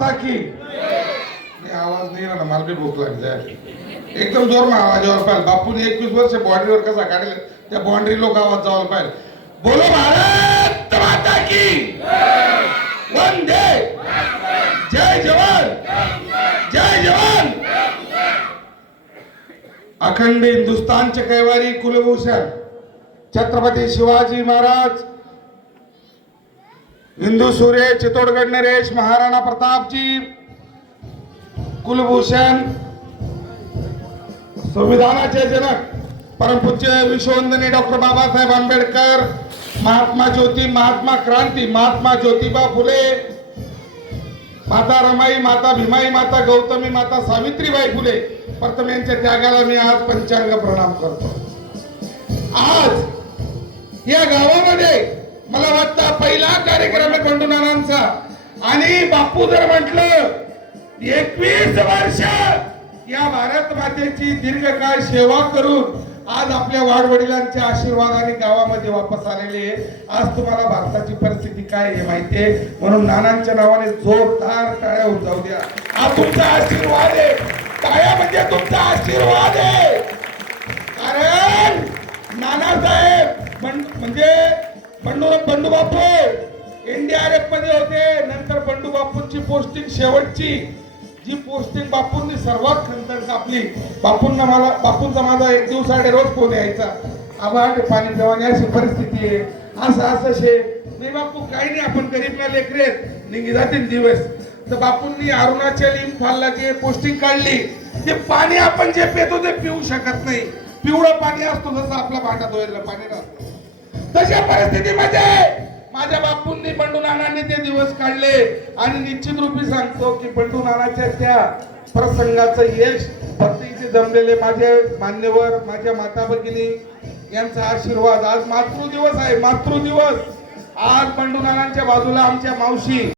नाही आवाज नाही ना मला बी भूक लागली एकदम जोर ना आवाजावर पाहिजे बापूने एकवीस वर्ष बॉन्ड्रीवर कसा काढले? त्या बॉन्ड्री लोक आवाज जावायला पाहिजे बोलो भारत माता की. वंदे. जय जवान. जय जवान. अखंड हिंदुस्थानचे कैवारी कुलभूषण छत्रपती शिवाजी महाराज हिंदू सूर्य चित्तोडगड नरेश महाराणा प्रतापजी कुलभूषण संविधानाचे जनक परमपूज्य विश्ववंदनी डॉक्टर बाबासाहेब आंबेडकर महात्मा ज्योती महात्मा क्रांती महात्मा ज्योतिबा फुले माता रमाई माता भीमाई माता गौतमी माता सावित्रीबाई फुले. प्रथम यांच्या त्यागाला मी आज पंचांग प्रणाम करतो. आज या गावामध्ये मला वाटतं पहिला कार्यक्रम आहे बंडू नानांचा. आणि बापू जर म्हटलं एकवीस वर्ष या भारत मातेची दीर्घकाळ सेवा करून आज आपल्या वाडवडिलांच्या आशीर्वादाने गावामध्ये वापस आलेले आज तुम्हाला भारताची परिस्थिती काय आहे माहितीये म्हणून नानांच्या नावाने जोरदार टाळ्या होऊन जाऊ द्या. हा तुमचा आशीर्वाद आहे. टाळ्या म्हणजे तुमचा आशीर्वाद आहे. कारण नाना साहेब म्हणजे बंडू बंडू बापू एनडीआरएफमध्ये होते नंतर बंडू बापूंची पोस्टिंग शेवटची. जी पोस्टिंग बापूंनी सर्वात खंतर कापली. बापूंना मला बापूंचा माझा एक दिवसाडे रोज फोन यायचा. आभार पाणी जवानी अशी परिस्थिती आहे. असं असं शे नाही बापू काही नाही आपण गरीबला लेकरे आहेत. निघी जातील दिवस. तर बापूंनी अरुणाचल इम्फालला जे पोस्टिंग काढली ते पाणी आपण जे पितो ते पिऊ शकत नाही. पिवळं पाणी असतो जसं आपला भांडा धुवायला पाणी नसतं तशा परिस्थितीमध्ये म्हणजे? माझ्या बापूंनी पंडू नानांनी ते दिवस काढले. आणि निश्चित रूपी सांगतो की पंडू नानाच्या त्या प्रसंगाचं यश भक्तीचे जमलेले माझे मान्यवर माझ्या माता भगिनी यांचा आशीर्वाद आज मातृदिवस आहे मातृदिवस. आज पंडू नानांच्या बाजूला आमच्या मावशी.